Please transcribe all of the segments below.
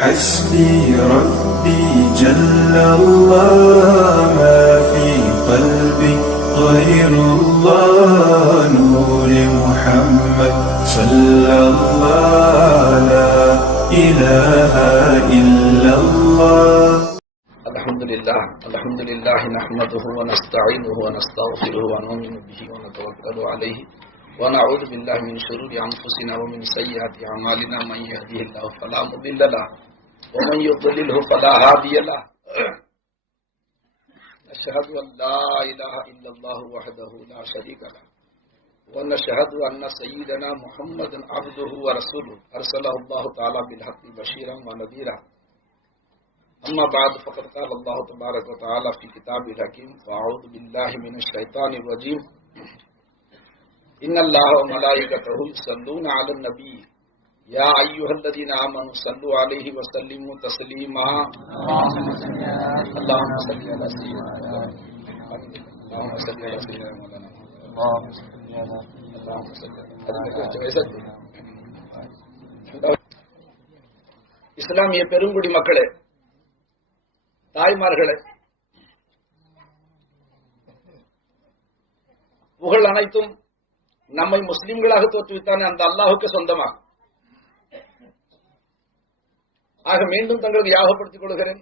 حسبي ربي جل الله ما في قلبي غير الله نور محمد صلى الله لا إله إلا الله. الحمد لله الحمد لله نحمده ونستعينه ونستغفره ونؤمن به ونتوكل عليه. ونعوذ بالله من شرور أنفسنا ومن سيئات أعمالنا من يهده الله فلا مضل له ومن يضلله فلا هادي له. نشهد ان لا اله الا الله وحده لا شريك له. ونشهد ان سيدنا محمدا عبده ورسوله. ارسله الله تعالى بالحق بشيرا ونذيرا. أما بعد، فقد قال الله تبارك وتعالى في كتابه الحكيم فأعوذ بالله من الشيطان الرجيم. إن الله وملائكته يصلون على النبي يا أيها الذين آمنوا صلوا عليه وسلموا تسليما اللهم صل على سيدنا اللهم صل على سيدنا مولانا اللهم صل على இஸ்லாமிய பெருங்குடி மக்களே தாய்மார்களே புகழ் அனைத்தும் நம்மை முஸ்லிம்களாக தோற்றுவித்தானே அந்த அல்லாஹுக்கு சொந்தமாக ஆக மீண்டும் தங்களுக்கு யாகப்படுத்திக் கொள்கிறேன்.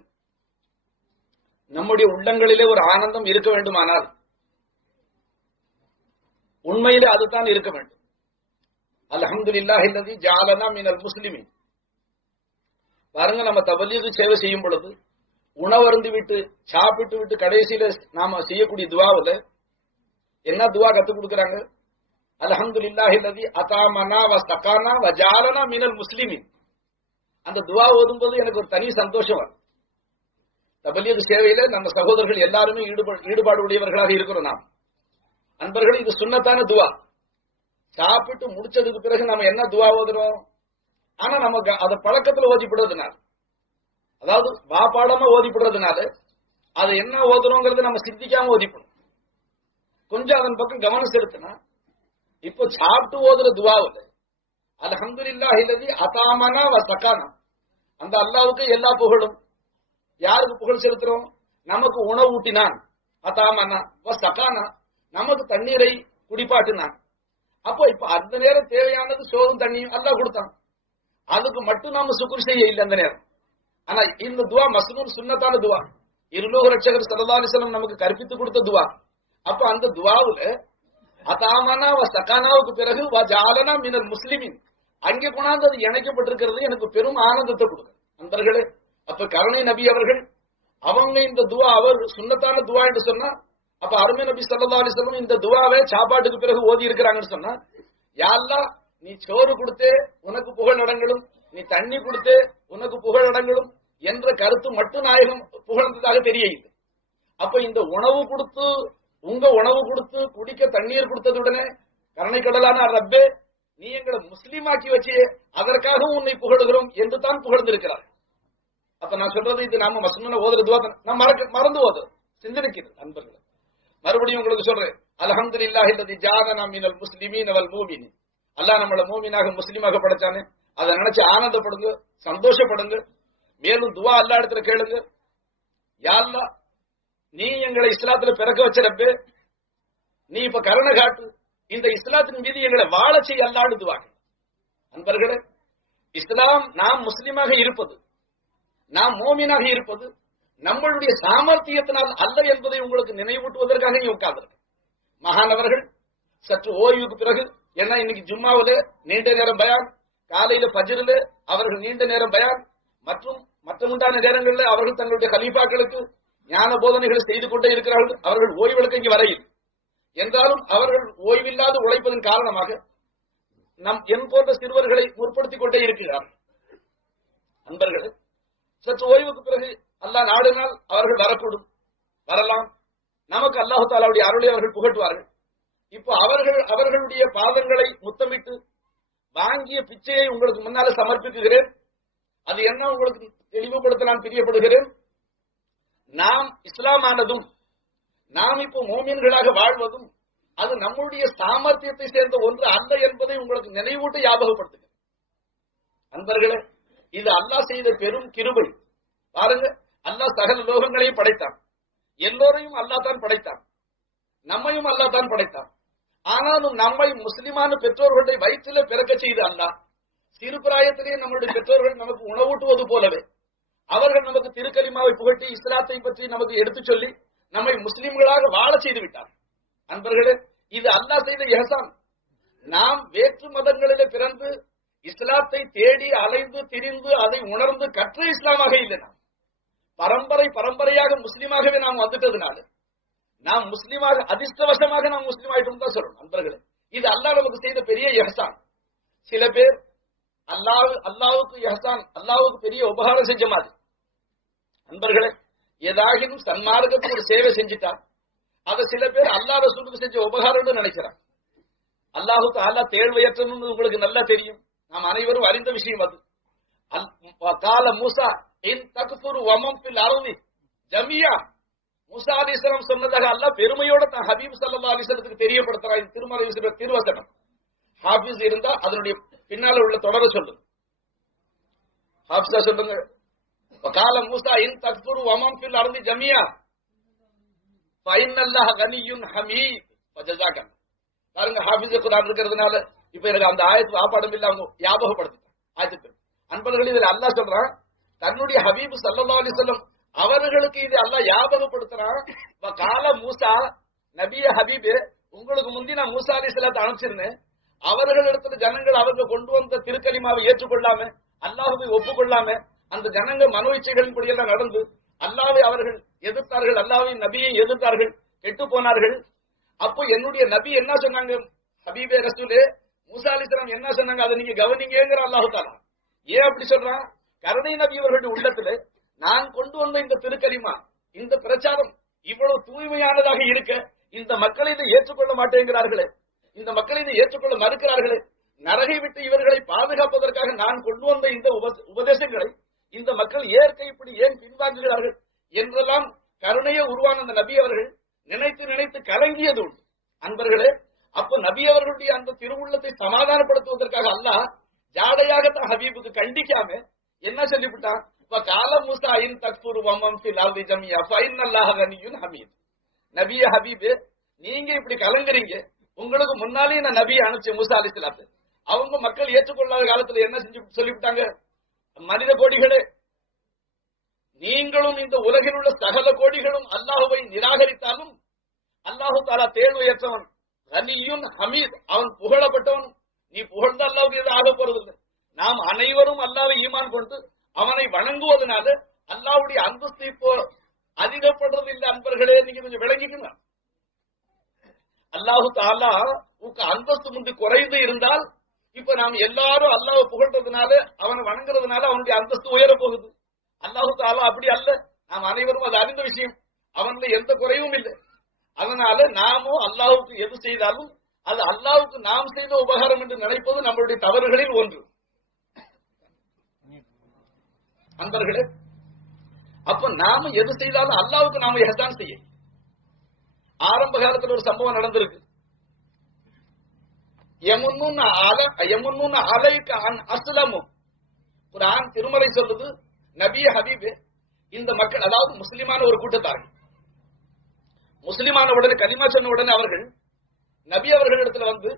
நம்முடைய உள்ளங்களிலே ஒரு ஆனந்தம் இருக்க வேண்டுமானால் உண்மையிலே அதுதான் இருக்க வேண்டும். அல்ஹம்துலில்லாஹ் இல்லதி ஜாலனா மீனல் முஸ்லிமின். பாருங்க நம்ம தபலீது சேவை செய்யும் பொழுது உணவருந்து விட்டு சாப்பிட்டு விட்டு கடைசியில நாம செய்யக்கூடிய துவாவில் என்ன துவா கத்துக் கொடுக்கறாங்க? அலஹமது அல்லதி அதாமனா வ சகானா வ ஜாலனா மீனல் முஸ்லிமின். அந்த துவா ஓதும்போது எனக்கு ஒரு தனி சந்தோஷம் வரும். தபலியது சேவையில நம்ம சகோதரர்கள் எல்லாருமே ஈடுபாடு ஈடுபாடு உடையவர்களாக இருக்கிறோம் நாம். அன்பர்கள் இது சுண்ணத்தான துவா. சாப்பிட்டு முடிச்சதுக்கு பிறகு நம்ம என்ன துவா ஓதுறோம்? ஆனா நமக்கு அதை பழக்கத்துல ஓதிப்படுறதுனால. அதாவது வாப்பாடமா ஓதிப்படுறதுனால அது என்ன ஓதுறோங்கிறது நம்ம சிந்திக்காம ஓதிப்படும் கொஞ்சம் அதன் பக்கம் கவனம் செலுத்தினா இப்போ சாப்பிட்டு ஓதுற துவாவில் ஹந்துரில்லா இல்லதி அதாமனா வ சக்கானா அந்த அல்லாவுக்கு எல்லா புகழும். யாருக்கு புகழ் செலுத்துறோம்? நமக்கு உணவு ஊட்டினான். அத்தாமண்ணா சகானா. நமக்கு தண்ணீரை குடிப்பாட்டினான் அப்போ இப்ப அந்த நேரம் தேவையானது சோறும் தண்ணியும் அல்லாஹ் கொடுத்தான். அதுக்கு மட்டும் நாம சுக்குர் செய்ய இல்லை அந்த நேரம். ஆனா இந்த துவா மசனூர் சுண்ணத்தான துவா. இருலோக ரட்சகர் சல்லா அலிஸ்லாம் நமக்கு கற்பித்து கொடுத்த துவா. அப்ப அந்த துவாவுல அதாமனா வ சகானாவுக்கு பிறகு வ ஜாலனா மினர் முஸ்லிமின். அங்கே கொண்டாந்து அது இணைக்கப்பட்டிருக்கிறது. எனக்கு பெரும் ஆனந்தத்தை கொடுக்கும். நண்பர்களே அப்ப கருணை நபி அவர்கள் அவங்க இந்த துவா அவர் சுண்ணத்தான துவா என்று சொன்னா அப்ப அருமை நபி சல்லா அலிஸ்லம் இந்த துவாவை சாப்பாட்டுக்கு பிறகு ஓதி இருக்கிறாங்கன்னு சொன்னா யாரெல்லாம் நீ சோறு கொடுத்தே உனக்கு புகழ் அடங்கலும் நீ தண்ணி கொடுத்தே உனக்கு புகழ் அடங்களும் என்ற கருத்து மட்டும் நாயகம் புகழ்ந்ததாக தெரியுது அப்ப இந்த உணவு கொடுத்து உங்க உணவு கொடுத்து குடிக்க தண்ணீர் கொடுத்ததுடனே கருணை கடலான ரப்பே நீ எங்களை முஸ்லீமாக்கி வச்சு அதற்காகவும் உன்னை புகழுகிறோம் என்று தான் புகழ்ந்திருக்கிறார். அப்ப நான் சொல்றது இது நாம மசூன ஓதுறது நான் மறக்க மறந்து ஓது. சிந்தனைக்கிறது நண்பர்கள். மறுபடியும் உங்களுக்கு சொல்றேன். அலஹமது இல்லாஹி ஜாதனா மீனல் முஸ்லிமீன் அவள் மூமின் அல்லாஹ் நம்மள மூமினாக முஸ்லீமாக படைச்சானே. அதை நினைச்சு ஆனந்தப்படுங்க சந்தோஷப்படுங்க. மேலும் துவா அல்லா இடத்துல கேளுங்க. யாழ்லா நீ எங்களை இஸ்லாத்துல பிறக்க வச்சிருப்பே நீ இப்ப கருணை காட்டு. இந்த இஸ்லாத்தின் மீது எங்களை வாழ செய்ய நண்பர்களே இஸ்லாம் நாம் முஸ்லீமாக இருப்பது நாம் மோமினாக இருப்பது நம்மளுடைய சாமர்த்தியத்தினால் அல்ல என்பதை உங்களுக்கு நினைவூட்டுவதற்காக நீ உட்கார்ந்து மகானவர்கள் சற்று ஓய்வுக்கு பிறகு ஏன்னா இன்னைக்கு ஜும்மாவில நீண்ட நேரம் பயான் காலையில பஜிரில அவர்கள் நீண்ட நேரம் பயான் மற்றும் மற்றமுண்டான நேரங்களில் அவர்கள் தங்களுடைய கலீஃபாக்களுக்கு ஞான போதனைகளை செய்து கொண்டே இருக்கிறார்கள். அவர்கள் ஓய்வெடுக்க இங்கு வரையில். என்றாலும் அவர்கள் ஓய்வில்லாது உழைப்பதன் காரணமாக நம் என் போன்ற சிறுவர்களை உற்படுத்திக் கொண்டே இருக்கிறார்கள் அன்பர்களே சற்று ஓய்வுக்கு பிறகு அல்லா நாடினால் அவர்கள் வரக்கூடும் வரலாம். நமக்கு அல்லாஹு தாலாவுடைய அருளை அவர்கள் புகட்டுவார்கள். இப்போ அவர்கள் அவர்களுடைய பாதங்களை முத்தமிட்டு வாங்கிய பிச்சையை உங்களுக்கு முன்னால சமர்ப்பிக்குகிறேன். அது என்ன உங்களுக்கு தெளிவுபடுத்த நான் பிரியப்படுகிறேன்? நாம் இஸ்லாமானதும் நாம் இப்போ மோமியன்களாக வாழ்வதும் அது நம்முடைய சாமர்த்தியத்தை சேர்ந்த ஒன்று அல்ல என்பதை உங்களுக்கு நினைவூட்ட ஞாபகப்படுத்துங்க. அன்பர்களே இது அல்லாஹ் செய்த பெரும் கிருபை. பாருங்க அல்லாஹ் சகல லோகங்களையும் படைத்தான். எல்லோரையும் அல்லாஹ் தான் படைத்தான். நம்மையும் அல்லாஹ் தான் படைத்தான். ஆனாலும் நம்மை முஸ்லிமான பெற்றோர்களுடைய வயிற்றில பிறக்க செய்து அல்லாஹ் சிறு பிராயத்திலேயே நம்மளுடைய பெற்றோர்கள் நமக்கு உணவூட்டுவது போலவே அவர்கள் நமக்கு திருக்கலிமாவை புகட்டி இஸ்லாத்தை பற்றி நமக்கு எடுத்துச் சொல்லி நம்மை முஸ்லிம்களாக வாழ செய்து விட்டார். அன்பர்களே இது அல்லாஹ் செய்த எஹசான். நாம் வேற்று மதங்களிலே பிறந்து இஸ்லாத்தை தேடி அலைந்து திரிந்து அதை உணர்ந்து கற்ற இஸ்லாமாக இல்லை நாம். பரம்பரை பரம்பரையாக முஸ்லீமாகவே நாம் வந்துட்டதுனால நாம் முஸ்லீமாக அதிர்ஷ்டவசமாக நாம் முஸ்லீம் ஆயிட்டோம் தான் சொல்லணும் நண்பர்களே இது அல்லாஹ் நமக்கு செய்த பெரிய எஹசான். சில பேர் அல்லாஹ் அல்லாவுக்கு எஹசான் அல்லாவுக்கு பெரிய உபகாரம் செஞ்ச மாதிரி. நண்பர்களே ஏதாகினும் சன்மார்க்கத்துக்கு ஒரு சேவை செஞ்சுட்டா அதை சில பேர் அல்லாஹ் ரசூலுக்கு செஞ்ச உபகாரம்னு நினைக்கிறான். அல்லாஹு தாலா தேழ்வையற்றன்னு உங்களுக்கு நல்லா தெரியும். நாம் அனைவரும் அறிந்த விஷயம் அது. கால மூசா இன் தக்ஃபுரு வமம் பில் அருதி ஜமியா மூசா அலிஸ்லாம் சொன்னதாக அல்லாஹ் பெருமையோட தான் ஹபீப் சல்லா அலைஹி தெரியப்படுத்துறா தெரியப்படுத்துறான். இது திருமறை திருவசனம். ஹாபிஸ் இருந்தா அதனுடைய பின்னால உள்ள தொடர சொல்லுங்க ஹாபிஸா சொல்லுங்க. وقال موسى மூசா تكفروا ومن في ஃபில் جميعا ஜமியா الله غني حميد. فجزاك பாருங்க ஹாஃபிஸ் குரான் இருக்கிறதுனால இப்ப எனக்கு அந்த ஆயத்து ஆப்பாடம் இல்ல அவங்க ஞாபகப்படுத்திட்டான் ஆயத்து அன்பர்கள் இதுல அல்லாஹ் சொல்றான் தன்னுடைய ஹபீப் சல்லா அலி வஸல்லம் அவர்களுக்கு இது அல்லாஹ் ஞாபகப்படுத்துறான் கால மூசா நபிய ஹபீபே உங்களுக்கு முந்தி நான் மூசா அலி அலைஹிஸ்ஸலாத்தை அனுப்பிச்சிருந்தேன் அவர்கள் அவர்களிடத்துல ஜனங்கள் அவங்க கொண்டு வந்த திருக்கலிமாவை ஏற்றுக்கொள்ளாம அல்லாஹுவை ஒப்புக்கொள்ளாம அந்த ஜனங்க மனோ இச்சைகளின் படியெல்லாம் நடந்து அல்லாவை அவர்கள் எதிர்த்தார்கள் அல்லாவின் நபியை எதிர்த்தார்கள் கெட்டு போனார்கள். அப்போ என்னுடைய நபி என்ன சொன்னாங்க? ஹபீபே ரசூலே மூசா அலிஸ்லாம் என்ன சொன்னாங்க? அதை நீங்க கவனிங்கிற அல்லாஹு தாலா ஏன் அப்படி சொல்றான்? கருணை நபி அவர்களுடைய உள்ளத்துல நான் கொண்டு வந்த இந்த திருக்கரிமா இந்த பிரச்சாரம் இவ்வளவு தூய்மையானதாக இருக்க இந்த மக்கள் இதை ஏற்றுக்கொள்ள மாட்டேங்கிறார்களே இந்த மக்கள் இதை ஏற்றுக்கொள்ள மறுக்கிறார்களே நரகை விட்டு இவர்களை பாதுகாப்பதற்காக நான் கொண்டு வந்த இந்த உப- உபதேசங்களை இந்த மக்கள் ஏற்க இப்படி ஏன் பின்வாங்குகிறார்கள் என்றெல்லாம் கருணையே உருவான அந்த நபி அவர்கள் நினைத்து நினைத்து கலங்கியது உண்டு. அன்பர்களே அப்ப நபி அவர்களுடைய அந்த திருவுள்ளத்தை சமாதானப்படுத்துவதற்காக அல்லாஹ் ஜாடையாகத்தான் ஹபீபுக்கு கண்டிக்காம என்ன சொல்லிவிட்டான்? "வ கால மூசா இன் தக்ஃபுரு வமம் ஃபில் அர்தி ஜமியா ஃபைன் அல்லாஹ் கனியுன் நபிய ஹபீபு நீங்க இப்படி கலங்குறீங்க. உங்களுக்கு முன்னாலேயே நான் நபியை அனுப்பிச்சேன் மூசா அலிஸ்லாத்து அவங்க மக்கள் ஏற்றுக்கொள்ளாத காலத்துல என்ன செஞ்சு சொல்லிவிட்டாங்க? மனித கோடிகளே நீங்களும் இந்த உலகில் உள்ள சகல கோடிகளும் அல்லாஹுவை நிராகரித்தாலும் அல்லாஹு தாலா தேர்வையற்றவன் ரனியுன் ஹமீத் அவன் புகழப்பட்டவன். நீ புகழ்ந்த அல்லாவுக்கு எது ஆக போறதில்லை. நாம் அனைவரும் அல்லாவை ஈமான் கொண்டு அவனை வணங்குவதனால அல்லாவுடைய அந்தஸ்து இப்போ அதிகப்படுறது இல்லை அன்பர்களே நீங்க கொஞ்சம் விளங்கிக்கணும் அல்லாஹு தாலா உங்க அந்தஸ்து முன்பு குறைந்து இருந்தால் இப்ப நாம் எல்லாரும் அல்லாஹ்வை புகழ்றதுனால அவனை வணங்குறதுனால அவனுடைய அந்தஸ்து உயர போகுது அல்லாஹு தாலா அப்படி அல்ல. நாம் அனைவரும் அது அறிந்த விஷயம். அவன்ல எந்த குறைவும் இல்லை. அதனால நாமும் அல்லாஹுக்கு எது செய்தாலும் அது அல்லாவுக்கு நாம் செய்த உபகாரம் என்று நினைப்பது நம்மளுடைய தவறுகளில் ஒன்று. அன்பர்களே அப்ப நாம எது செய்தாலும் அல்லாவுக்கு நாம எஹசான் செய்ய. ஆரம்ப காலத்துல ஒரு சம்பவம் நடந்திருக்கு. யமுன்னுன அல யமுன்னுன அலைக்கு அன் அஸ்லமு குர்ஆன் திருமலை சொல்லுது நபி ஹபீபு இந்த மக்கள் அதாவது முஸ்லிமான ஒரு கூட்டத்தார்கள் முஸ்லிமான உடனே கனிமா சொன்ன உடனே அவர்கள் நபி அவர்களிடத்துல வந்து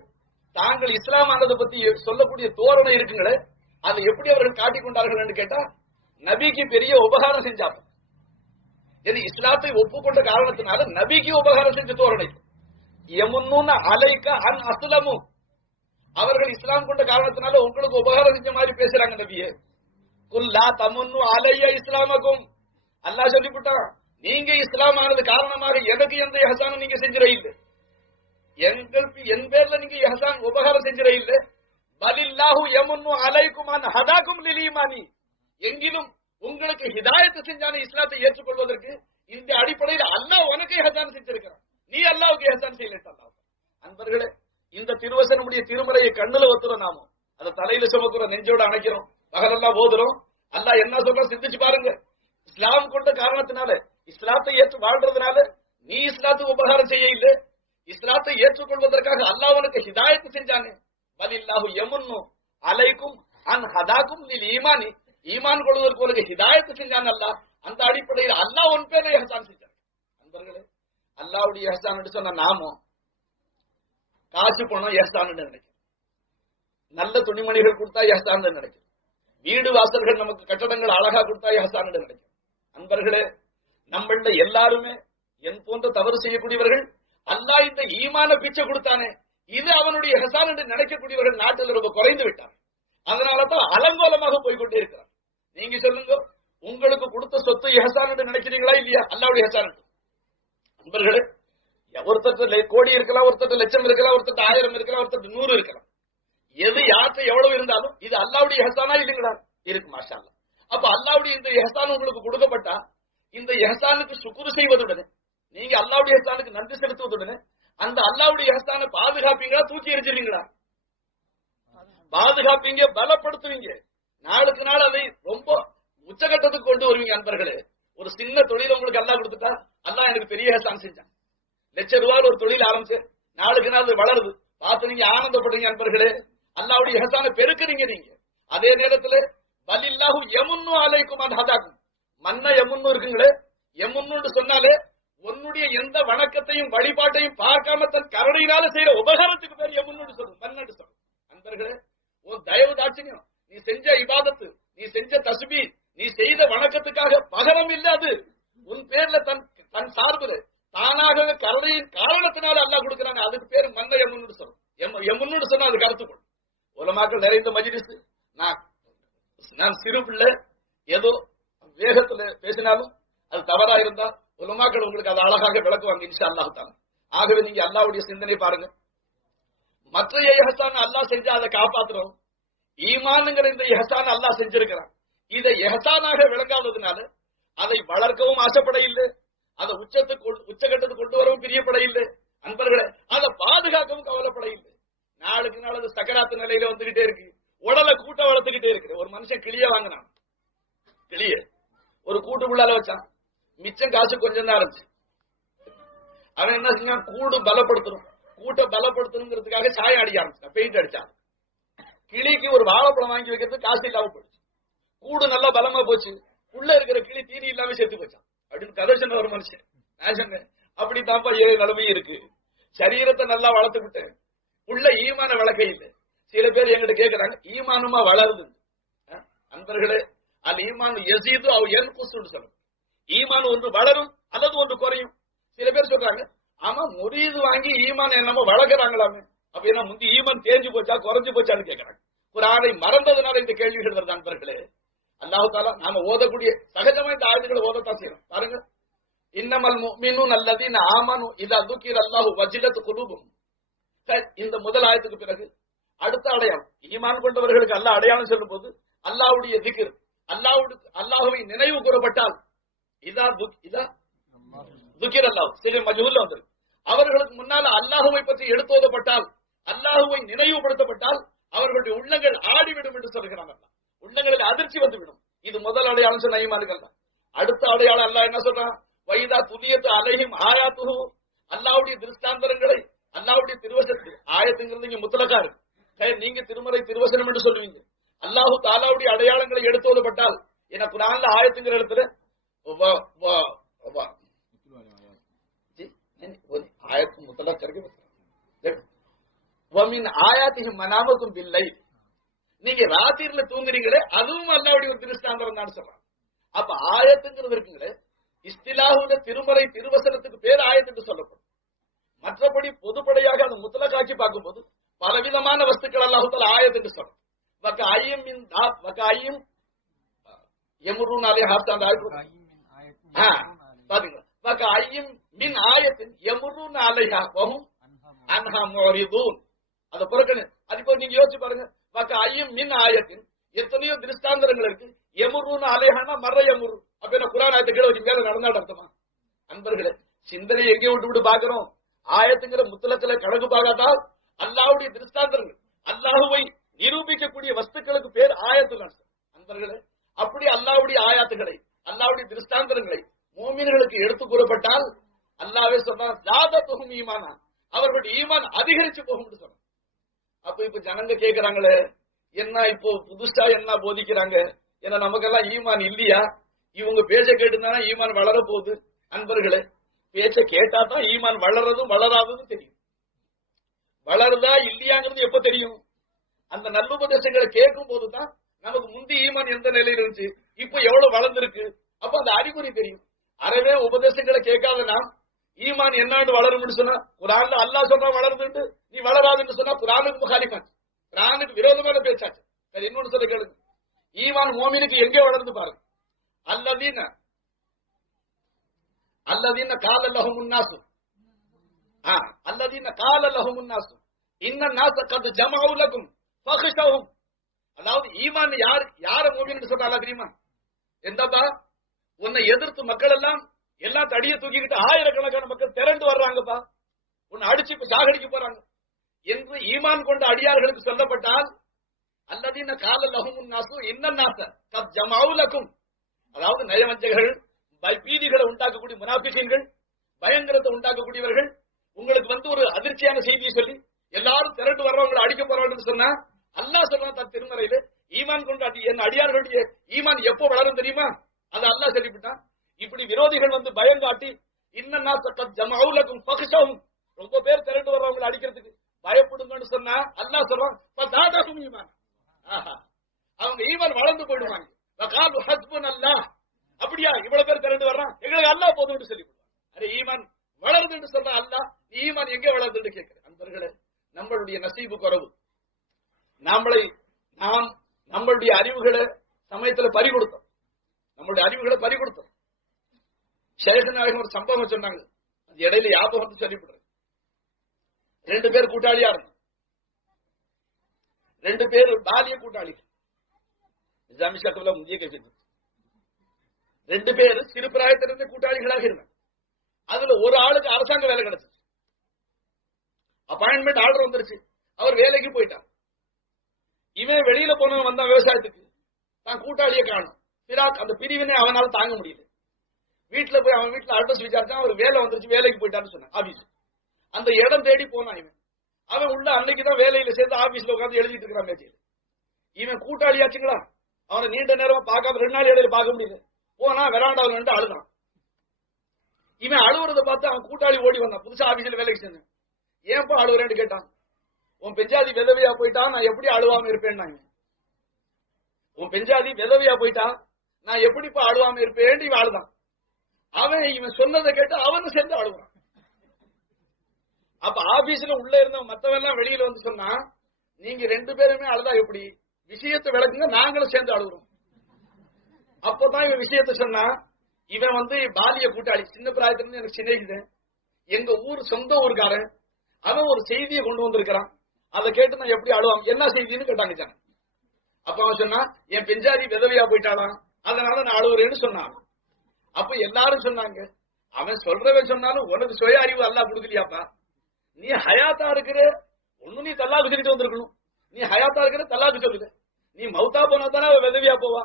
தாங்கள் இஸ்லாம் ஆனதை பத்தி சொல்லக்கூடிய தோரணை இருக்குங்களே அதை எப்படி அவர்கள் காட்டிக்கொண்டார்கள் என்று கேட்டா நபிக்கு பெரிய உபகாரம் செஞ்சாங்க இது இஸ்லாத்தை ஒப்புக்கொண்ட காரணத்தினால நபிக்கு உபகாரம் செஞ்ச தோரணை யமுன்னு அலைக்க அன் அஸ்லமு அவர்கள் இஸ்லாம் கொண்ட காரணத்தினால உங்களுக்கு உபகாரம் செஞ்ச மாதிரி பேசுறாங்க நபியே. குல்லா தமுன்னு அலைய இஸ்லாமக்கும். அல்லாஹ் சொல்லிவிட்டான் நீங்க இஸ்லாம் ஆனது காரணமாக எனக்கு எந்த எஹசானும் நீங்க செஞ்சிட இல்ல. எங்களுக்கு என் பேர்ல நீங்க எஹசான் உபகாரம் செஞ்சிட இல்ல. பலில்லாஹு எமுன்னு அலைக்குமான் ஹதாக்கும் லிலீமானி எங்கிலும் உங்களுக்கு ஹிதாயத்தை செஞ்சான இஸ்லாத்தை ஏற்றுக்கொள்வதற்கு இந்த அடிப்படையில் அல்லாஹ் உனக்கு எஹசான் செஞ்சிருக்கிறான். நீ அல்லாவுக்கு எஹசான் செய்யல அல்லாஹ் அன்பர்களே இந்த திருவசனமுடைய திருமலையை கண்ணுல ஒத்துறோம் நாம. அதை தலையில சுமக்குறோம் நெஞ்சோட அணைக்கிறோம். பகலெல்லாம் ஓதுறோம் அல்லாஹ் என்ன சொல்ற சிந்திச்சு பாருங்க. இஸ்லாம் கொண்ட காரணத்தினால இஸ்லாத்தை ஏற்று வாழ்றதுனால நீ இஸ்லாத்துக்கு உபகாரம் செய்ய இல்ல. இஸ்லாத்தை ஏற்றுக்கொள்வதற்காக அல்லாஹ் உனக்கு ஹிதாயத்து செஞ்சானே. பலில்லாஹு யமுன்னு அலைக்கும் அன் ஹதாக்கும் நீ ஈமானி. ஈமான் கொள்வதற்கு உனக்கு ஹிதாயத்து செஞ்சான் அல்லாஹ். அந்த அடிப்படையில் அல்லாஹ் உன் பேரை ஹசான் செஞ்சான். நண்பர்களே அல்லாவுடைய ஹசான் சொன்ன நாமம் காசு பணம் ஏஸ்தான்னு நினைக்கும் நல்ல துணிமணிகள் கொடுத்தா ஏஸ்தான்னு நினைக்கும் வீடு வாசல்கள் நமக்கு கட்டடங்கள் அழகா கொடுத்தா ஏஸ்தான்னு நினைக்கும் அன்பர்களே நம்மள எல்லாருமே என் போன்ற தவறு செய்யக்கூடியவர்கள் அல்லாஹ் இந்த ஈமான பிச்சை கொடுத்தானே இது அவனுடைய எஹசான் என்று நினைக்கக்கூடியவர்கள் நாட்டில் ரொம்ப குறைந்து விட்டார் அதனாலதான் அலங்கோலமாக போய்கொண்டே இருக்கிறார் நீங்க சொல்லுங்க உங்களுக்கு கொடுத்த சொத்து எஹசான் என்று நினைக்கிறீங்களா இல்லையா? அல்லாவுடைய எஹசான் அன்பர்களே ஒருத்தர் கோடி இருக்கலாம் ஒருத்தர் லட்சம் இருக்கலாம் ஒருத்தர் ஆயிரம் இருக்கலாம் ஒருத்தர் நூறு இருக்கலாம். எது யார்கிட்ட எவ்வளவு இருந்தாலும் இது அல்லாவுடைய எஹசானா இல்லைங்களா? இருக்கு மாஷா அப்ப அல்லாவுடைய இந்த எஹசான் உங்களுக்கு கொடுக்கப்பட்டா இந்த எஹசானுக்கு சுக்குரு செய்வதுடனே நீங்க அல்லாவுடைய எஹசானுக்கு நன்றி செலுத்துவதுடனே அந்த அல்லாவுடைய எஹசான பாதுகாப்பீங்களா தூக்கி எரிஞ்சிருவீங்களா பாதுகாப்பீங்க பலப்படுத்துவீங்க. நாளுக்கு நாள் அதை ரொம்ப உச்சகட்டத்துக்கு கொண்டு வருவீங்க அன்பர்களே. ஒரு சின்ன தொழில் உங்களுக்கு அல்லா கொடுத்துட்டா அல்லாஹ் எனக்கு பெரிய எஹசான் செஞ்சான். லட்ச ரூபாய் ஒரு தொழில் ஆரம்பிச்சு நாளுக்கு நாள் வளருது. பார்த்து நீங்க ஆனந்தப்படுறீங்க அன்பர்களே அல்லாவுடைய ஹசான பெருக்குறீங்க நீங்க அதே நேரத்துல பலில்லாஹு எமுன்னு அலைக்கும் அந்த ஹதாக்கும். மன்ன எமுன்னு இருக்குங்களே. எமுன்னு சொன்னாலே உன்னுடைய எந்த வணக்கத்தையும் வழிபாட்டையும் பார்க்காம தன் கருணையினால செய்யற உபகாரத்துக்கு பேர் எமுன்னு சொல்லும் மன்னு சொல்லும் அன்பர்களே உன் தயவு தாட்சியம். நீ செஞ்ச இபாதத்து நீ செஞ்ச தசுபி நீ செய்த வணக்கத்துக்காக பகரம் இல்லாது உன் பேர்ல தன் தன் சார்பு தானாகவே கருணையின் காரணத்தினால அல்லாஹ் கொடுக்கிறாங்க. அதுக்கு பேர் மன்ன எம்முன்னு சொல்றோம் எம் எமுன்னு சொன்னா அதுக்கு அர்த்தப்படும் உலமாக்கள் நிறைந்த மஜிலிஸ். நான் நான் சிறு பிள்ளை. ஏதோ வேகத்துல பேசினாலும் அது தவறா இருந்தா உலமாக்கள் உங்களுக்கு அதை அழகாக விளக்குவாங்க இன்ஷா அல்லாஹ் ஆகவே நீங்க அல்லாவுடைய சிந்தனை பாருங்க. மற்ற எஹசான் அல்லாஹ் செஞ்சா அதை காப்பாத்துறோம். ஈமானுங்கிற இந்த எஹசான் அல்லாஹ் செஞ்சிருக்கிறான். இதை எஹசானாக விளங்காததுனால அதை வளர்க்கவும் ஆசைப்பட இல்லை உச்சத்துக்கு கொண்டு- உச்சகட்டத்துக்கு கொண்டு வரவும் பிரியப்பட இல்லை அன்பர்களே அதை பாதுகாக்கவும் கவலைப்பட இல்லை நாளுக்கு நாள் அது சக்கராத்து நிலையில வந்துகிட்டே இருக்கு. உடலை கூட்ட வளர்த்துக்கிட்டே இருக்கு ஒரு மனுஷன் கிளிய வாங்கினான். கிளிய. ஒரு கூட்டுக்குள்ளால வச்சான். மிச்சம் காசு கொஞ்சம் தான் இருந்துச்சு. அவன் என்ன செஞ்சான்? கூடு பலப்படுத்தணும். கூட்டை பலப்படுத்தணுங்கிறதுக்காக சாயம் அடிக்க ஆரம்பிச்சான் பெயிண்ட் அடிச்சான். கிளிக்கு ஒரு வாழைப்பழம் வாங்கி வைக்கிறதுக்கு காசு இல்லாம போயிடுச்சு. கூடு நல்லா பலமா போச்சு. உள்ள இருக்கிற கிளி தீனி இல்லாம செத்து போச்சான். அப்படின்னு கதை சொன்ன ஒரு மனுஷன். நான் சொன்னேன் அப்படி தான்ப்பா ஏழு நிலைமை இருக்கு. சரீரத்தை நல்லா வளர்த்து விட்டேன் உள்ள ஈமான வளர்க்க இல்லை. சில பேர் எங்கிட்ட கேட்கிறாங்க ஈமானுமா வளருது. அன்பர்களே அது ஈமான் எசீது அவ என் குசுன்னு சொல்லணும் ஈமான் ஒன்று வளரும் அல்லது ஒன்று குறையும். சில பேர் சொல்றாங்க ஆமா முறியது வாங்கி ஈமான் என்னமோ வளர்க்கறாங்களாமே. அப்ப முந்தி ஈமான் தேஞ்சு போச்சா குறைஞ்சு போச்சான்னு கேட்கறாங்க ஒரு ஆளை மறந்ததுனால இந்த கேள்விகள் வருது அன்பர்களே. அல்லாஹு தாலா நாம ஓதக்கூடிய சகஜமா இந்த ஆயுதங்களை ஓதத்தான் செய்யறோம். பாருங்க. இன்னமல் முஃமினூன் அல்லதீன ஆமனு இது அதுக்கீர் அல்லாஹு வஜிலத்து குலூபும் இந்த முதல் ஆயத்துக்கு பிறகு அடுத்த அடையாளம். ஈமான் கொண்டவர்களுக்கு அல்லாஹ் அடையாளம் சொல்லும் போது அல்லாவுடைய திக்ர் அல்லாவுடைய அல்லாஹுவை நினைவு கூறப்பட்டால் இதா துக் இதா துக்கிர் அல்லாஹ் சில மஜூல்ல வந்திருக்கு. அவர்களுக்கு முன்னால அல்லாஹுவை பற்றி எடுத்தோதப்பட்டால் அல்லாஹுவை நினைவுபடுத்தப்பட்டால் அவர்களுடைய உள்ளங்கள் ஆடிவிடும் என்று சொல்கிறாங்க உள்ளங்களுக்கு அதிர்ச்சி வந்துவிடும். இது முதல் அடையாளம் சொன்ன ஈமான்கள் அடுத்த அடையாளம் அல்ல என்ன சொல்றான்? வைதா துதியத்து அலையும் ஆயாத்துகு அல்லாவுடைய திருஷ்டாந்தரங்களை அல்லாவுடைய திருவசனத்தை ஆயத்துங்கிறது இங்க முத்தலக்கா நீங்க திருமறை திருவசனம் என்று சொல்லுவீங்க. அல்லாஹு தாலாவுடைய அடையாளங்களை எடுத்தோதுபட்டால் என குரான்ல ஆயத்துங்கிற இடத்துல ஆயத்து முத்தலக்கா இருக்கு. ومن آياته منامكم بالليل நீங்க ராத்திரில தூங்குறீங்களே அதுவும் அல்லாவுடைய ஒரு திருஷ்டாந்தரம் தான் அப்ப ஆயத்துங்கிறது இருக்குங்களே இஸ்திலாஹுல திருமறை திருவசனத்துக்கு பேர் ஆயத்து என்று சொல்லப்படும். மற்றபடி பொதுப்படையாக அது முத்தலக்காட்சி பார்க்கும்போது பலவிதமான வஸ்துக்கள் அல்லாஹுத்தால ஆயத்து என்று சொல்லும் வக்க ஐயம் மின் தாத் வக்க ஐயம் எமுருன் அலே அந்த பாத்தீங்களா? வக்க ஐயம் மின் ஆயத்தின் எமுருன் அலைஹா வஹும் அன்ஹா முரிதூன் அத புறக்கணு அதுக்கு நீங்க யோசிச்சு பாருங்க. ஐயும் மின் ஆயத்தின் எத்தனையோ திருஷ்டாந்தரங்கள் இருக்கு. எமுருன்னு அலைஹானா மர எமுரு. அப்ப குரான் ஆயத்தை கீழே வச்சு மேல நடந்தாட அர்த்தமா அன்பர்களே சிந்தனை எங்கே விட்டு விட்டு பாக்குறோம் ஆயத்துங்கிற முத்தலத்துல கணக்கு பார்க்காதால் அல்லாவுடைய திருஷ்டாந்தரங்கள் அல்லாஹுவை நிரூபிக்கக்கூடிய வஸ்துக்களுக்கு பேர் ஆயத்து அன்பர்களே அப்படி அல்லாவுடைய ஆயாத்துகளை அல்லாவுடைய திருஷ்டாந்தரங்களை மூமின்களுக்கு எடுத்து கூறப்பட்டால் அல்லாஹ்வே சொன்னான் தொகும் ஈமானா. அவர்களுடைய ஈமான் அதிகரிச்சு போகும் சொன்னார் அப்ப இப்ப ஜனங்க கேக்குறாங்களே என்ன இப்போ புதுசா என்ன போதிக்கிறாங்க? ஏன்னா நமக்கெல்லாம் ஈமான் இல்லையா? இவங்க பேச்ச கேட்டுதானே ஈமான் வளர போகுது அன்பர்களே. பேச்ச கேட்டா தான் ஈமான் வளர்றதும் வளராததும் தெரியும். வளருதா இல்லையாங்கிறது எப்ப தெரியும்? அந்த நல்லுபதேசங்களை கேட்கும் போதுதான் நமக்கு முந்தி ஈமான் எந்த நிலையில இருந்துச்சு இப்ப எவ்வளவு வளர்ந்துருக்கு? அப்ப அந்த அறிகுறி தெரியும். அறவே உபதேசங்களை கேட்காத நாம் ஈமான் என்னாண்டு வளரும்னு சொன்னா குரான்ல அல்லாஹ் சொல்றா வளர்ந்துட்டு நீ வளராதுன்னு சொன்னா குரானுக்கு முகாலிஃபாச்சு. குரானுக்கு விரோதமான பேச்சாச்சு. சரி இன்னொன்னு சொல்ல கேளுங்க. ஈவான் மோமினுக்கு எங்கே வளர்ந்து பாருங்க. அல்லதீன அல்லதீன கால லஹும் முன்னாசு அல்லதீன கால லஹும் முன்னாசு இன்ன நாச கது ஜமாவுலகும் ஃபஹ்ஷவும் அதாவது ஈமான் யார் யார மோமின்னு சொல்றாங்க தெரியுமா? எந்தப்பா உன்னை எதிர்த்து மக்கள் எல்லாம் எல்லாம் தடிய தூக்கிக்கிட்டு ஆயிரக்கணக்கான மக்கள் திரண்டு வர்றாங்கப்பா. உன்னை அடிச்சு இப்ப சாகடிக்க போறாங்க. என்று ஈமான் கொண்ட அடியார்களுக்கு சொல்லப்பட்டால் அல்லதீன கால லஹும் நாசு இன்ன நாச கத் ஜமாவுலக்கும் அதாவது நயவஞ்சகர்கள் பய- பீதிகளை உண்டாக்கக்கூடிய முனாபிசீன்கள் பயங்கரத்தை உண்டாக்கக்கூடியவர்கள் உங்களுக்கு வந்து ஒரு அதிர்ச்சியான செய்தியை சொல்லி எல்லாரும் திரண்டு வர்றவங்களை அடிக்க போறாங்கன்னு சொன்னா அல்லாஹ் சொல்றான் தன் திருமறையில ஈமான் கொண்டாட்டி அடி என் அடியார்களுடைய ஈமான் எப்போ வளரும் தெரியுமா? அது அல்லாஹ் சொல்லிவிட்டான். இப்படி விரோதிகள் வந்து பயம் காட்டி இன்னும் ஜமாவுலக்கும் பகுஷவும் ரொம்ப பேர் திரண்டு வர்றவங்களை அடிக்கிறதுக்கு பயப்படுங்கன்னு சொன்னா அல்லாஹ் சொல்றான் ஈமான்." ஆஹா. அவங்க ஈவன் வளர்ந்து போயிடுவாங்க. அல்லாஹ். அப்படியா? இவ்வளவு பேர் திரண்டு வர்றான். எங்களுக்கு அல்லாஹ் போதும்னு சொல்லி அரே ஈமான் வளர்ந்துட்டு சொல்ற அல்லாஹ். ஈமான் எங்க வளருதுன்னு கேட்கிறேன். அன்பர்களே நம்மளுடைய நசீபு குறவு. நாமளை நாம் நம்மளுடைய அறிவுகளை சமயத்துல பறி கொடுத்தோம். நம்மளுடைய அறிவுகளை பறி கொடுத்தோம். சேகநாயகம் ஒரு சம்பவம் சொன்னாங்க. அது இடையில ஞாபகம் வந்து சொல்லிவிடுறேன். ரெண்டு பேர் கூட்டாளியா இருக்கும் ரெண்டு பேர் பாலிய கூட்டாளி. நிஜாமி ஷாக்கில் முந்திய கேட்டு ரெண்டு பேர் சிறு பிராயத்திலிருந்து கூட்டாளிகளாக இருந்தாங்க அதுல ஒரு ஆளுக்கு அரசாங்க வேலை கிடைச்சு அப்பாயின்மெண்ட் ஆர்டர் வந்துருச்சு. அவர் வேலைக்கு போயிட்டார். இவன் வெளியில போனவன் வந்தான் விவசாயத்துக்கு. தான் கூட்டாளியை காணும். பிராக் அந்த பிரிவினை அவனால தாங்க முடியல. வீட்டுல போய் அவன் வீட்டுல அட்ரஸ் விசாரிச்சான். அவர் வேலை வந்துருச்சு வேலைக்கு போயிட்டான்னு சொன்னான் ஆபீஸ் அந்த இடம் தேடி போனான் இவன். அவன் உள்ள அன்னைக்கு தான் வேலையில சேர்ந்து ஆபீஸ்ல உட்காந்து எழுதிட்டு இருக்கிறான் மேஜையில். இவன் கூட்டாளியாச்சுங்களா? அவனை நீண்ட நேரமா பார்க்காம ரெண்டு நாள் இடையில பார்க்க முடியல. போனா வெராண்டாவில் வந்து அழுதான். இவன் அழுவுறத பார்த்து அவன் கூட்டாளி ஓடி வந்தான். புதுசா ஆபீஸ்ல வேலைக்கு சேர்ந்தேன் ஏன்பா அழுவுறேன்னு கேட்டான். உன் பெஞ்சாதி விதவையா போயிட்டான் நான் எப்படி அழுவாம இருப்பேன்னா இவன். உன் பெஞ்சாதி விதவையா போயிட்டான் நான் எப்படிப்பா அழுவாம இருப்பேன் இவன் அழுதான். அவன் இவன் சொன்னதை கேட்டு அவனு சேர்ந்து அழுவான். அப்ப ஆபீஸ்ல உள்ள இருந்த மத்தவன் எல்லாம் வெளியில வந்து சொன்னா நீங்க ரெண்டு பேருமே அழுதா எப்படி? விஷயத்தை விளக்குங்க நாங்களும் சேர்ந்து அழுகுறோம். அப்பதான் இவன் விஷயத்தை சொன்னா இவன் வந்து பாலிய கூட்டாளி சின்ன பிராயத்துல இருந்து எனக்கு சிநேகிதன். எங்க ஊர் சொந்த ஊருக்காரன் அவன் ஒரு செய்தியை கொண்டு வந்திருக்கிறான். அதை கேட்டு நான் எப்படி அழுவான்? என்ன செய்தின்னு கேட்டாங்க ஜனம். அப்ப அவன் சொன்னா என் பெஞ்சாதி விதவையா போயிட்டாலாம் அதனால நான் அழுவுறேன்னு சொன்னான். அப்ப எல்லாரும் சொன்னாங்க. அவன் சொல்றவன் சொன்னாலும் உனக்கு சுய அறிவு அல்லா கொடுக்கலையாப்பா. நீ ஹயாத்தா இருக்கிற ஒண்ணு நீ தல்லாக்கு சொல்லிட்டு வந்திருக்கணும். நீ ஹயாத்தா இருக்கிற தல்லாக்கு சொல்லுது நீ மௌத்தா போனா தானே அவ விதவியா போவா.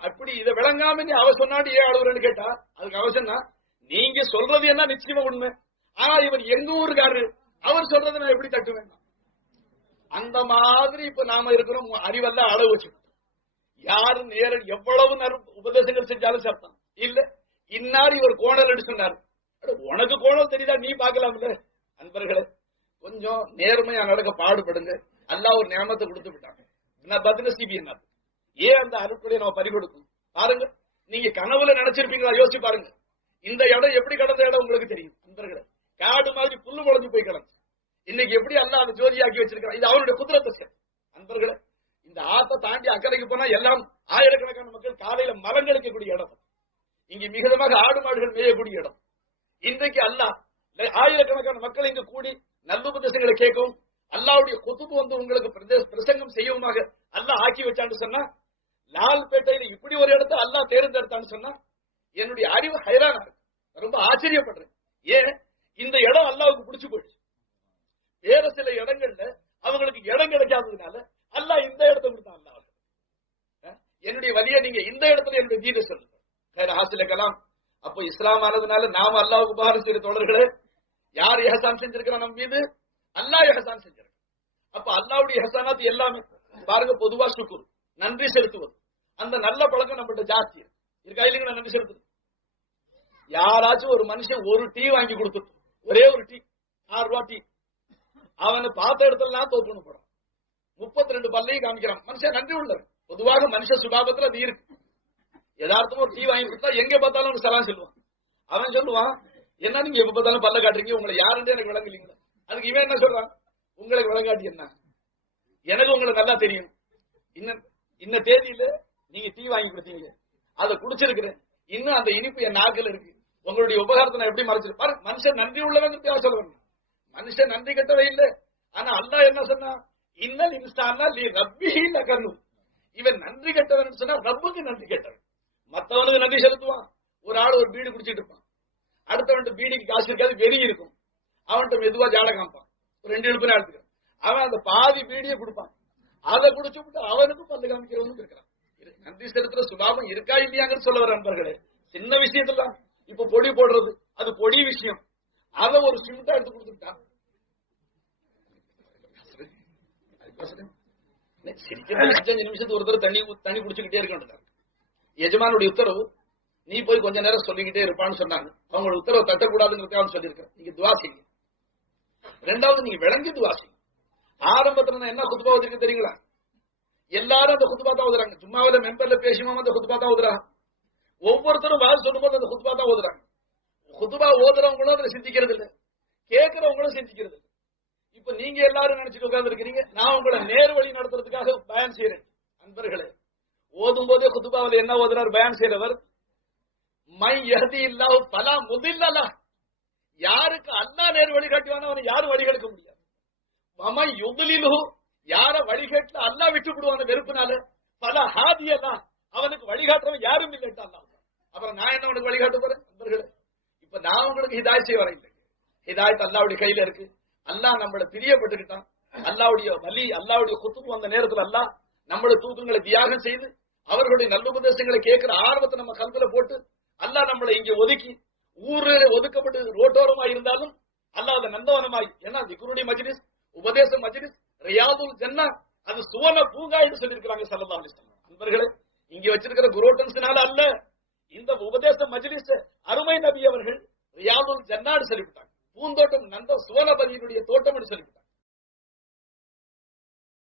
அப்படி இதை விளங்காம நீ அவ சொன்னாடி ஏன் அழுகுறேன்னு கேட்டா அதுக்கு அவ நீங்க சொல்றது என்ன நிச்சயமா உண்மை. ஆனா இவர் எங்க ஊருக்காரு? அவர் சொல்றதை நான் எப்படி தட்டுவேன்? அந்த மாதிரி இப்ப நாம இருக்கிறோம் அறிவெல்லாம் அளவு வச்சு. யாரு நேர எவ்வளவு உபதேசங்கள் செஞ்சாலும் சத்தம் இல்ல இன்னார் இவர் கோணல் எடுத்து உனக்கு கோணல் தெரியுதா? நீ பார்க்கலாம்ல. அன்பர்களே கொஞ்சம் நேர்மையா நடக்க பாடுபடுங்க. அல்லாஹ் ஒரு நியமத்தை கொடுத்து விட்டாங்க. நான் பத்னசீபி என்ன? ஏன் அந்த அருட்கொடையை நம்ம பறி கொடுக்கும்? பாருங்க நீங்க கனவுல நினைச்சிருப்பீங்களா? யோசிச்சு பாருங்க. இந்த இடம் எப்படி கடந்த இடம் உங்களுக்கு தெரியும்? அன்பர்களே காடு மாதிரி புல்லு முளைஞ்சு போய் கிடந்து. இன்னைக்கு எப்படி அல்லாஹ் அந்த ஜோதியாக்கி வச்சிருக்கான் இது அவருடைய குதிரத்தை சார் அன்பர்களே இந்த ஆத்தை தாண்டி அக்கறைக்கு போனா எல்லாம் ஆயிரக்கணக்கான மக்கள் காலையில மரம் கூடிய இடம். இங்கு மிகுதமாக ஆடு மாடுகள் மேயக்கூடிய இடம். இன்றைக்கு அல்லாஹ் ஆயிரக்கணக்கான மக்கள் இங்கு கூடி நல்லுபதேசங்களை கேட்கவும் அல்லாவுடைய கொத்துப்பு வந்து உங்களுக்கு பிரசங்கம் செய்யவுமாக அல்லாஹ் ஆக்கி வச்சான்னு சொன்னா லால்பேட்டையில இப்படி ஒரு இடத்தை அல்லாஹ் தேர்ந்தெடுத்தான்னு சொன்னா என்னுடைய அறிவு ஹைரானா இருக்கு ரொம்ப ஆச்சரியப்படுறேன். ஏன்? இந்த இடம் அல்லாவுக்கு பிடிச்சு போயிடுச்சு. வேற சில இடங்கள்ல அவங்களுக்கு இடம் கிடைக்காததுனால அல்லாஹ் இந்த இடத்த கொடுத்தான் அல்லாஹ் என்னுடைய வழியை நீங்க இந்த இடத்துல என்னுடைய தீன சொல்லுங்க. வேற ஹாசில கலாம் அப்போ இஸ்லாம் ஆனதுனால நாம அல்லாவுக்கு உபகாரம் செய்த தோழர்களே யார் எஹசான் செஞ்சிருக்கிறோம் நம்ம மீது? அல்லாஹ் எஹசான் செஞ்சிருக்க அப்ப அல்லாவுடைய எஹசானாத் எல்லாமே பாருங்க பொதுவா சுக்குர் நன்றி செலுத்துவது. அந்த நல்ல பழக்கம் நம்மகிட்ட ஜாஸ்தி இருக்கா. இல்லைங்க நன்றி செலுத்துது யாராச்சும் ஒரு மனுஷன் ஒரு டீ வாங்கி கொடுத்துட்டு ஒரே ஒரு டீ ஆறு ரூபா டீ அவனை பார்த்த இடத்துலலாம் தோப்புன்னு போறான். முப்பத்தி ரெண்டு பல்லையும் காமிக்கிறான். மனுஷன் நன்றி உள்ளது பொதுவாக மனுஷ சுபாவத்துல அது இருக்கு. யதார்த்தமா ஒரு டீ வாங்கி கொடுத்தா எங்க பார்த்தாலும் அவனுக்கு சலாம் சொல்லுவான். அவன் சொல்லுவான் என்ன நீங்க எப்ப பார்த்தாலும் பல்ல காட்டுறீங்க? உங்களை யாருன்னு எனக்கு விளங்கலீங்களா? அதுக்கு இவன் என்ன சொல்றான்? உங்களுக்கு விளங்காட்டி என்ன? எனக்கு உங்களை நல்லா தெரியும். இன்ன இன்ன தேதியில நீங்க டீ வாங்கி கொடுத்தீங்க அதை குடிச்சிருக்கிறேன். இன்னும் அந்த இனிப்பு என் நாக்கில் இருக்கு. உங்களுடைய உபகாரத்தை நான் எப்படி மறைச்சிருப்பாரு மனுஷன் நன்றி உள்ளவங்க தேவை வரணும் மனுஷன் நன்றி கட்டவே இல்லை. ஆனா அல்லாஹ் என்ன சொன்னா? இன்னல் இன்ஸ்டான்னா லீ ரப்பி லகனு. இவன் நன்றி கெட்டவன் சொன்னா ரப்புக்கு நன்றி கெட்டவன். மத்தவனுக்கு நன்றி செலுத்துவான். ஒரு ஆள் ஒரு வீடு குடிச்சிட்டு இருப்பான். அடுத்தவன் பீடிக்கு காசு இருக்காது வெறி இருக்கும். அவன்கிட்ட மெதுவா ஜாட காமிப்பான். ரெண்டு இழுப்பு எடுத்துக்கிறான் அவன் அந்த பாதி பீடியை கொடுப்பான். அதை குடிச்சு விட்டு அவனுக்கு பல்லு காமிக்கிறவனுக்கு இருக்கிறான் இது நன்றி செலுத்துற சுபாவம் இருக்கா இல்லையாங்கன்னு சொல்ல வர நண்பர்களே. சின்ன விஷயத்துல இப்ப பொடி போடுறது அது பொடி விஷயம். அதை ஒரு சிமிட்டா எடுத்து கொடுத்துட்டான் அஞ்சு நிமிஷத்துக்கு ஒரு தடவை தண்ணி தண்ணி குடிச்சுக்கிட்டே இருக்க எஜமானுடைய உத்தரவு நீ போய் கொஞ்ச நேரம் சொல்லிக்கிட்டே இருப்பான்னு சொன்னாங்க. அவங்களோட உத்தரவு தட்டக்கூடாதுங்கிறதுக்காக சொல்லியிருக்கேன் நீங்க துவா செய்யுங்க. ரெண்டாவது நீங்க விளங்கி துவா செய்யுங்க. ஆரம்பத்துல நான் என்ன குத்துபா வச்சிருக்க தெரியுங்களா? எல்லாரும் அந்த குத்துபா தான் ஓதுறாங்க சும்மாவில மெம்பர்ல பேசுவோம் அந்த குத்துபா தான் ஓதுறாங்க ஒவ்வொருத்தரும் வால் சொல்லும்போது அந்த குத்துபா தான் ஓதுறாங்க குத்துபா ஓதுறவங்களும் அதுல சிந்திக்கிறது இல்ல. கேட்கிறவங்களும் சிந்திக்கிறது இப்ப நீங்க எல்லாரும் நினைச்சிட்டு உட்கார்ந்து இருக்கிறீங்க நான் உங்களை நேர் வழி நடத்துறதுக்காக பயன் செய்யறேன் நண்பர்களே ஓதும் போதே குத்துபாவில் என்ன ஓதுறார்? பயன் செய்யறவர் மை எதி இல்லாவு பலா முதில்லல. யாருக்கு அல்லாஹ் நேர் வழி காட்டுவானோ அவனை யாரும் வழிகெடுக்க முடியாது. மமை யுகுலிலு யார வழிகேட்டுல அல்லாஹ் விட்டு விடுவான வெறுப்புனால பல ஹாதியெல்லாம் அவனுக்கு வழிகாட்டுறவன் யாரும் இல்லைட்டா அப்புறம் நான் என்ன உனக்கு வழிகாட்ட போறேன்? நண்பர்களே இப்ப நான் உங்களுக்கு ஹிதாயத் செய்ய வரேன் ஹிதாயத் அல்லாவுடைய கையில இருக்கு. அல்லாஹ் நம்மள பிரியப்பட்டுக்கிட்டான். அல்லாவுடைய வலி அல்லாவுடைய குத்துக்கு வந்த நேரத்துல அல்லா நம்மளுடைய தூக்கங்களை தியாகம் செய்து அவர்களுடைய நல்ல உபதேசங்களை கேட்கிற ஆர்வத்தை நம்ம கல்வில போட்டு அல்லாஹ் நம்மளை இங்க ஒதுக்கி ஊரு ஒதுக்கப்பட்டு ரோட்டோரமாய் இருந்தாலும் அல்லாஹ் அதை நந்தவனமாய் ஏன்னா திக்குருடைய மஜ்லிஸ் உபதேச மஜ்லிஸ் ரியாதுல் ஜன்னா அது சுவன பூங்கா என்று சொல்லியிருக்கிறாங்க சல்லா அலைஹி நண்பர்களே இங்க வச்சிருக்கிற குரோட்டன்ஸ்னால அல்ல இந்த உபதேச மஜ்லிஸ் அருமை நபி அவர்கள் ரியாதுல் ஜன்னான்னு சொல்லிவிட்டாங்க. பூந்தோட்டம் நந்த சுவனபதியினுடைய தோட்டம் என்று சொல்லிவிட்டாங்க.